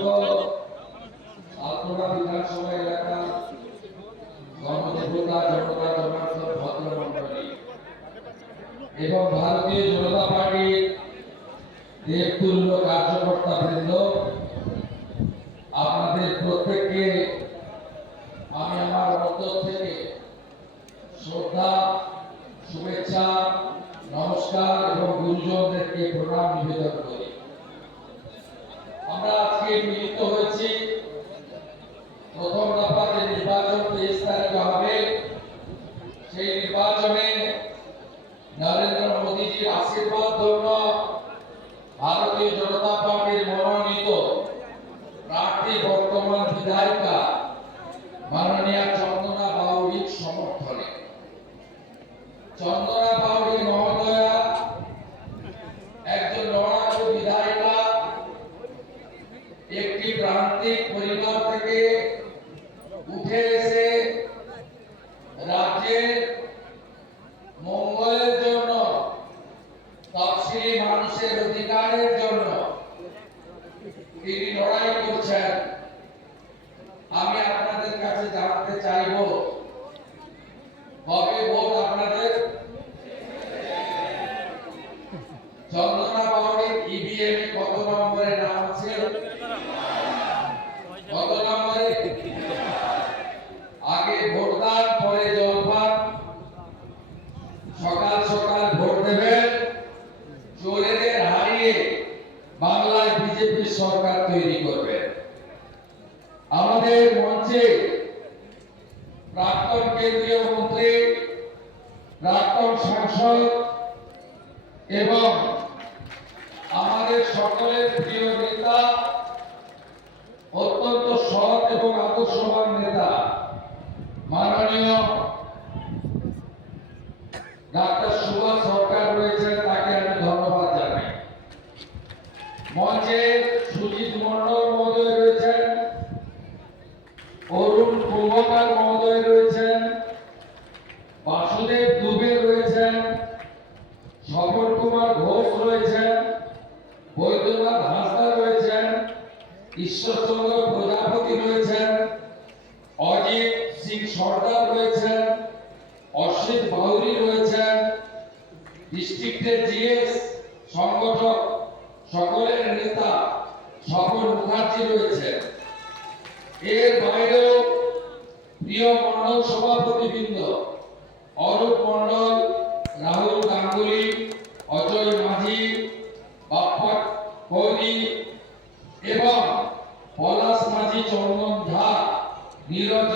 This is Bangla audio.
সমবেত আলপনা বিধানসভা এলাকা গণদেবতা জনতা জনার্দন ভদ্রমণ্ডলী এবং ভারতীয় জনতা পার্টির দেবতুল্য কার্যকর্তা বৃন্দ, আপনাদের প্রত্যেককে আমি আমার অন্তর থেকে শ্রদ্ধা, শুভেচ্ছা, নমস্কার এবং গুরুজনদেরকে প্রণাম নিবেদন করি। আমরা আজকে মিলিত হয়েছি প্রথম দফা যে নির্বাচন 23 তারিখে হবে, সেই নির্বাচনে নরেন্দ্র মোদীজির আশীর্বাদ ধন্য ভারতীয় জনতা পার্টির মনোনীত প্রার্থী বর্তমান বিধায়িকা মাননীয়া চন্দনা বাউরির সমর্থনে। চন্দনা বাউরি মহোদয়া একজন লড়াকু বিধায়িকা, একটি প্রান্তিক পরিবার থেকে উঠে এসে রাজ্যের মঙ্গলের জন্য, তফসিলি মানুষের অধিকারের জন্য তিনি লড়াই করছেন। আমি আপনাদের কাছে জানতে চাইব, কবে ভোট আপনাদের? চন্দনা বাউরির ইভিএম এ কত নম্বরে নাম আছে? কত নম্বরে? আগে ভোটদান, পরে জলপান। সকাল সকাল ভোট দেবেন, চোরেদের হারিয়ে বাংলায় বিজেপি সরকার তৈরি করবে। আমাদের মঞ্চে প্রাক্তন কেন্দ্রীয় মন্ত্রী, প্রাক্তন সাংসদ এবং আমাদের সকলের প্রিয় নেতা, অত্যন্ত সৎ এবং আদর্শবান নেতা মাননীয় ডাক্তার সুভাষ সরকার রয়েছেন, তাকে আমি ধন্যবাদ জানাই। মঞ্চে সুজিত মন্ডল মহোদয় রয়েছেন, অরুণ কুম্ভকার মহোদয় রয়েছেন, বাসুদেব দুবে রয়েছেন, স্বপন কুমার ঘোষ রয়েছেন, বৈদ্যনাথ হাঁসদা রয়েছেন, ঈশ্বরচন্দ্র প্রজাপতি রয়েছেন, অজিত সিং সর্দার রয়েছেন, অসিত বাউরি রয়েছেন, ডিস্ট্রিক্টের জিএস সংগঠক সকলের নেতা স্বপন মুখার্জি রয়েছেন। এর বাইরেও প্রিয় মন্ডল সভাপতিবৃন্দ অরূপ মন্ডল, রাহুল গাঙ্গুলি, অজয় মাঝি, বাপ্পা কৌরি এবং পলাশ মাঝি, চন্দন ঝা, নীরজ